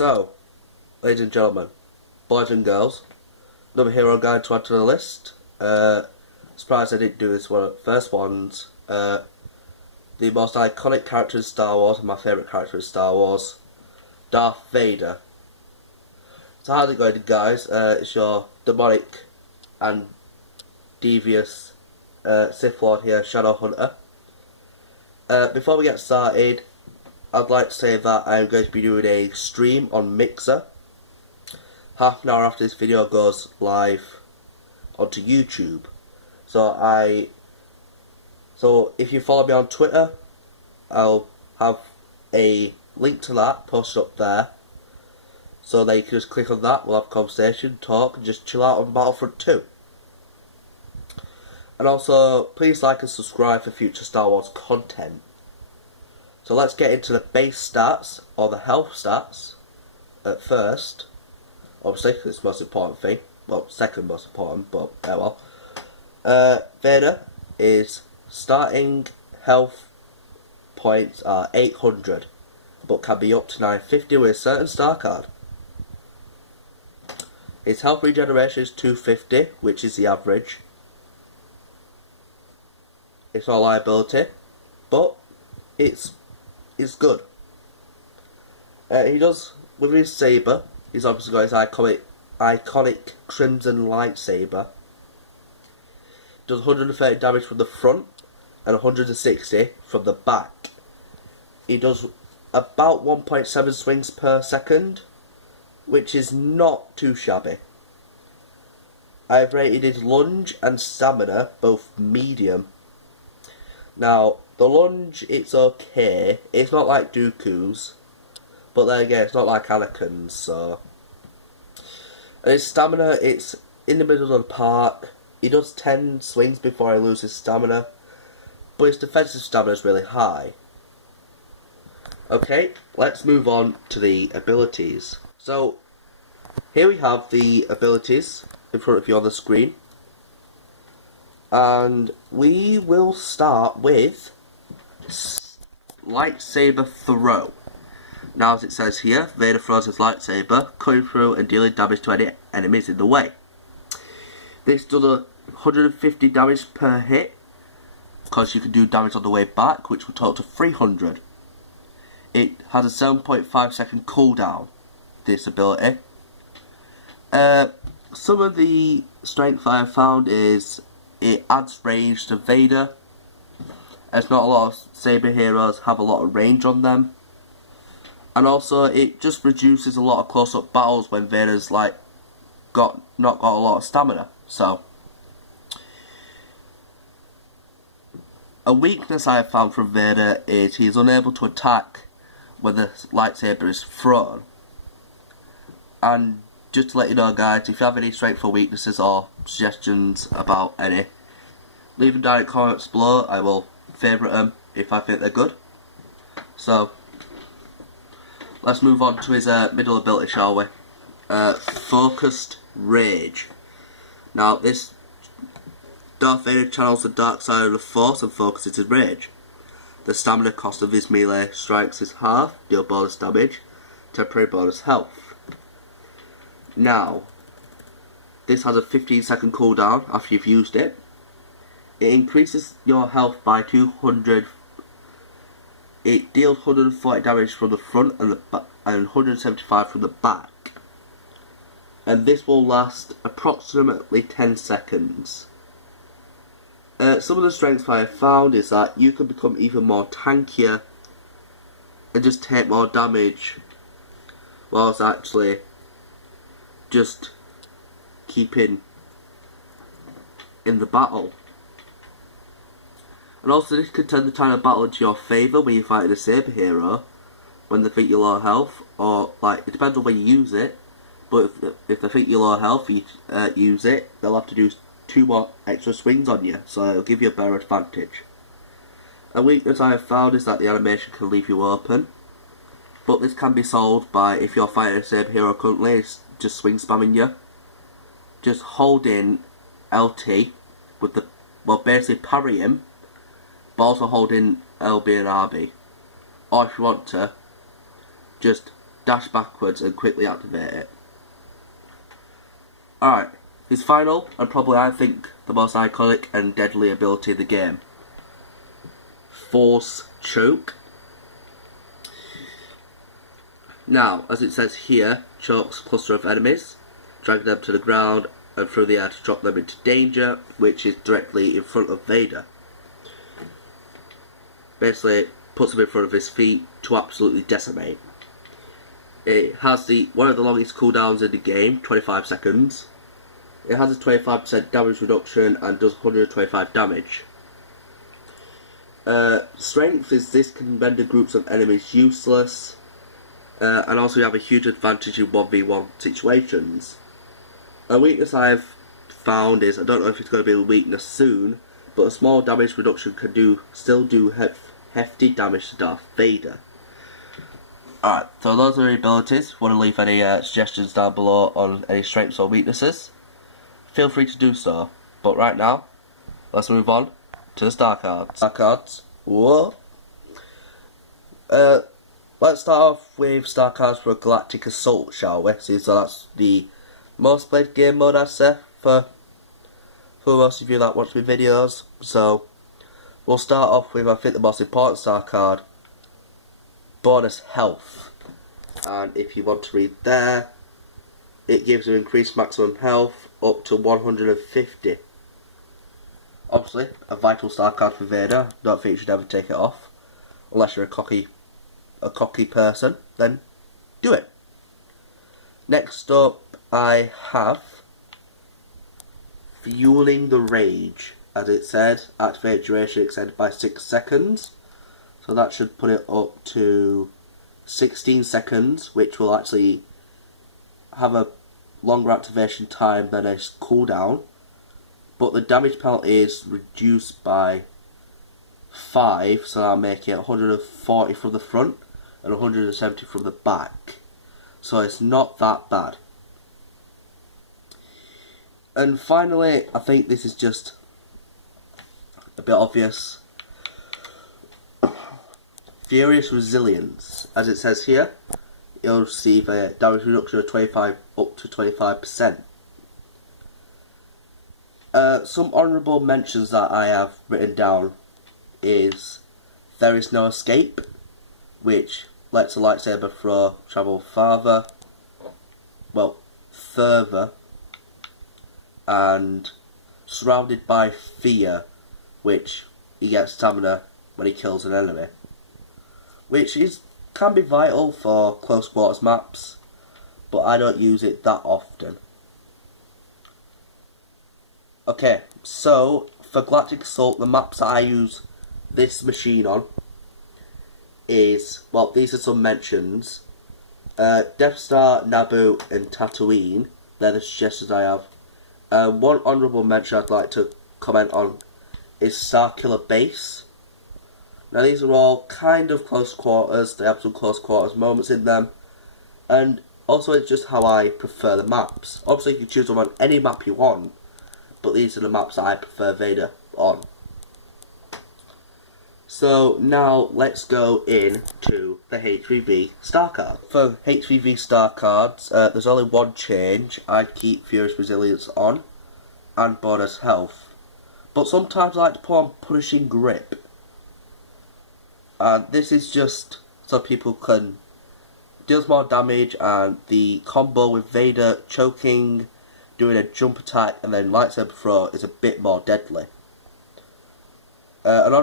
So, ladies and gentlemen, boys and girls, another hero guide to add to the list. Surprised I didn't do this one at first ones. The most iconic character in Star Wars, and my favourite character in Star Wars, Darth Vader. So how's it going, guys? It's your demonic and devious Sith Lord here, Shadow Hunter. Before we get started, I'd like to say that I'm going to be doing a stream on Mixer. Half an hour after this video goes live onto YouTube. So if you follow me on Twitter, I'll have a link to that posted up there. So that you can just click on that, we'll have a conversation, talk, and just chill out on Battlefront 2. And also, please like and subscribe for future Star Wars content. So let's get into the base stats, or the health stats, at first. Obviously, because it's the most important thing. Well, second most important, but oh well. Vader is starting health points are 800, but can be up to 950 with a certain star card. His health regeneration is 250, which is the average. It's not a liability, but it's good. He does, with his saber, he's obviously got his iconic crimson lightsaber. Does 130 damage from the front and 160 from the back. He does about 1.7 swings per second, which is not too shabby. I've rated his lunge and stamina both medium. Now, the lunge, it's okay. It's not like Dooku's, but then again, it's not like Anakin's, so. And his stamina, it's in the middle of the park. He does 10 swings before he loses stamina, but his defensive stamina is really high. Okay, let's move on to the abilities. So, here we have the abilities in front of you on the screen. And we will start with lightsaber throw. Now, as it says here, Vader throws his lightsaber, cutting through and dealing damage to any enemies in the way. This does 150 damage per hit, because you can do damage on the way back, which will total to 300. It has a 7.5 second cooldown, this ability. Some of the strength I have found is it adds range to Vader, as not a lot of saber heroes have a lot of range on them. And also it just reduces a lot of close-up battles when Vader's like not got a lot of stamina. So a weakness I have found from Vader is he is unable to attack when the lightsaber is thrown. And just to let you know, guys, if you have any strength or weaknesses or suggestions about any, leave them down in the comments below. I will favourite them if I think they're good. So let's move on to his middle ability, shall we? Focused Rage. Now, this Darth Vader channels the dark side of the Force and focuses his rage. The stamina cost of his melee strikes is half, deal bonus damage, temporary bonus health. Now, this has a 15-second cooldown after you've used it. It increases your health by 200. It deals 140 damage from the front and 175 from the back. And this will last approximately 10 seconds. Some of the strengths I have found is that you can become even more tankier and just take more damage, whilst actually just keeping in the battle. And also this can turn the time of battle into your favour when you're fighting a saber hero, when they think you're low health, or like, it depends on when you use it, but if they think you're low health, you use it, they'll have to do 2 more extra swings on you, so it'll give you a better advantage. A weakness I have found is that the animation can leave you open, but this can be solved by, if you're fighting a saber hero currently, it's just swing spamming you. Just hold in LT with the, well, basically parry him, but also hold in LB and RB. Or if you want to, just dash backwards and quickly activate it. Alright, his final, and probably I think the most iconic and deadly ability in the game. Force Choke. Now, as it says here, chokes a cluster of enemies, dragging them to the ground and through the air to drop them into danger, which is directly in front of Vader. Basically, puts them in front of his feet to absolutely decimate. It has one of the longest cooldowns in the game, 25 seconds. It has a 25% damage reduction and does 125 damage. Strength is this can render groups of enemies useless, and also you have a huge advantage in 1v1 situations. A weakness I've found is, I don't know if it's going to be a weakness soon, but a small damage reduction can still do hefty damage to Darth Vader. Alright, so those are the abilities. Want to leave any suggestions down below on any strengths or weaknesses? Feel free to do so. But right now, let's move on to the star cards. Star cards. Whoa. Let's start off with star cards for Galactic Assault, shall we? So that's the most played game mode, I'd say, for most of you that watch my videos. So we'll start off with, I think, the most important star card, Bonus Health. And if you want to read there, it gives you increased maximum health up to 150. Obviously, a vital star card for Vader. Don't think you should ever take it off, unless you're a cocky person. Then do it. Next up, I have Fueling the Rage. As it said, activate duration extended by 6 seconds. So that should put it up to 16 seconds, which will actually have a longer activation time than a cooldown. But the damage penalty is reduced by 5, so that'll make it 140 from the front and 170 from the back. So it's not that bad. And finally, I think this is just a bit obvious. Furious Resilience. As it says here, you'll receive a damage reduction of 25 up to 25%. Some honourable mentions that I have written down is There Is No Escape, which lets a lightsaber throw travel further, and Surrounded by Fear, which he gets stamina when he kills an enemy, which can be vital for close quarters maps, but I don't use it that often. Okay, so for Galactic Assault, the maps that I use this machine on is, well, these are some mentions. Death Star, Naboo and Tatooine, they're the suggestions I have. One honourable mention I'd like to comment on is Starkiller Base. Now these are all kind of close quarters, they have some close quarters moments in them, and also it's just how I prefer the maps. Obviously you can choose them on any map you want, but these are the maps that I prefer Vader on. So now let's go into the HVV star card. For HVV star cards, there's only one change. I keep Furious Resilience on and Bonus Health, but sometimes I like to put on Punishing Grip. And this is just so people can deal more damage, and the combo with Vader choking, doing a jump attack and then lightsaber throw is a bit more deadly. An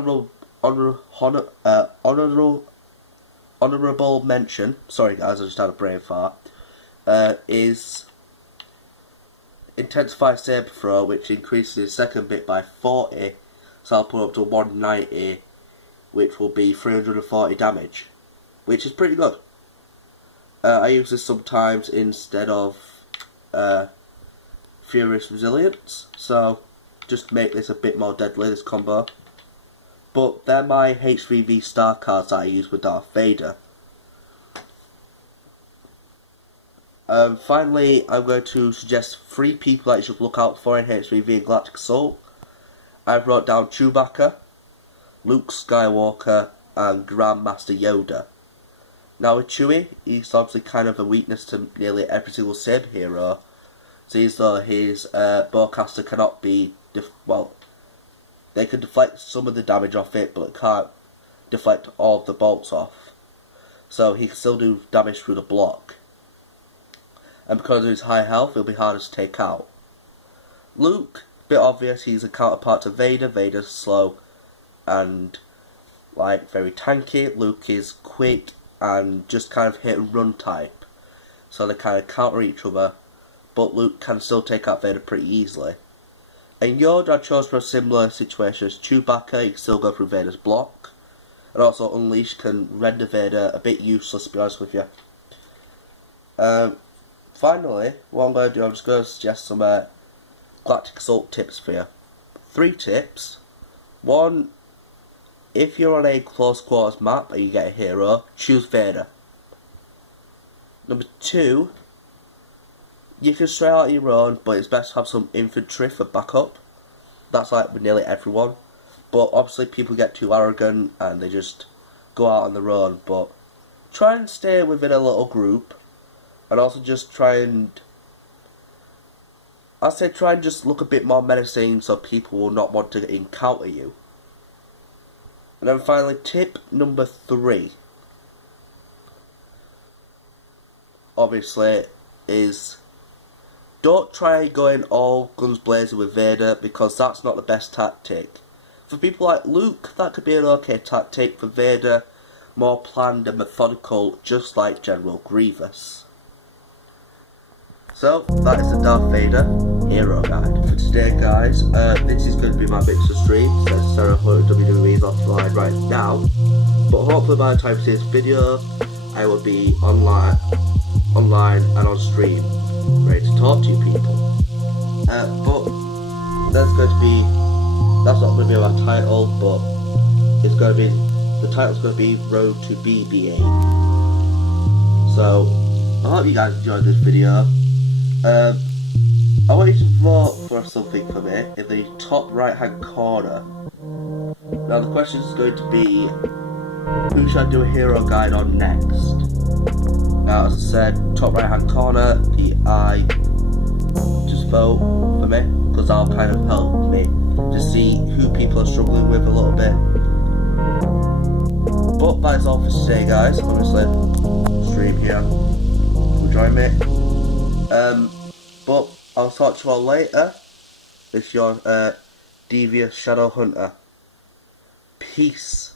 honourable mention, sorry guys, I just had a brain fart, is Intensify Saber Throw, which increases the second bit by 40, so I'll put up to 190, which will be 340 damage, which is pretty good. I use this sometimes instead of Furious Resilience, so just make this a bit more deadly, this combo. But they're my HVV star cards that I use with Darth Vader. Finally, I'm going to suggest 3 people that you should look out for in HVV and Galactic Assault. I've wrote down Chewbacca, Luke Skywalker and Grandmaster Yoda. Now with Chewie, he's obviously kind of a weakness to nearly every single Saber hero. Seems though his bowcaster cannot be, they can deflect some of the damage off it, but it can't deflect all of the bolts off. So he can still do damage through the block. And because of his high health, he'll be harder to take out. Luke, bit obvious, he's a counterpart to Vader. Vader's slow and very tanky. Luke is quick and just kind of hit and run type. So they kind of counter each other, but Luke can still take out Vader pretty easily. And Yoda I chose for a similar situation as Chewbacca. He can still go through Vader's block. And also Unleash can render Vader a bit useless, to be honest with you. Finally, what I'm going to do, I'm just going to suggest some Galactic Assault tips for you. 3 tips. 1, if you're on a close quarters map and you get a hero, choose Vader. Number 2, you can straight out your own, but it's best to have some infantry for backup. That's with nearly everyone. But obviously people get too arrogant and they just go out on their own. But try and stay within a little group. And also just try and just look a bit more menacing so people will not want to encounter you. And then finally, tip number 3. Obviously, is don't try going all guns blazing with Vader, because that's not the best tactic. For people like Luke, that could be an okay tactic. For Vader, more planned and methodical, just like General Grievous. So, that is the Darth Vader Hero Guide for today, guys. This is going to be my bits of stream, since Sarah WWE is offline right now. But hopefully by the time you see this video, I will be online and on stream, ready to talk to you people. But that's not going to be my title, but the title's going to be Road to BB-8. So, I hope you guys enjoyed this video. I want you to vote for something for me in the top right hand corner. Now the question is going to be, who should I do a hero guide on next? Now as I said, top right hand corner, just vote for me, because that'll kind of help me to see who people are struggling with a little bit. But that is all for today, guys. Obviously, stream here. Will join me. But I'll talk to you all later. It's your devious Shadow Hunter. Peace.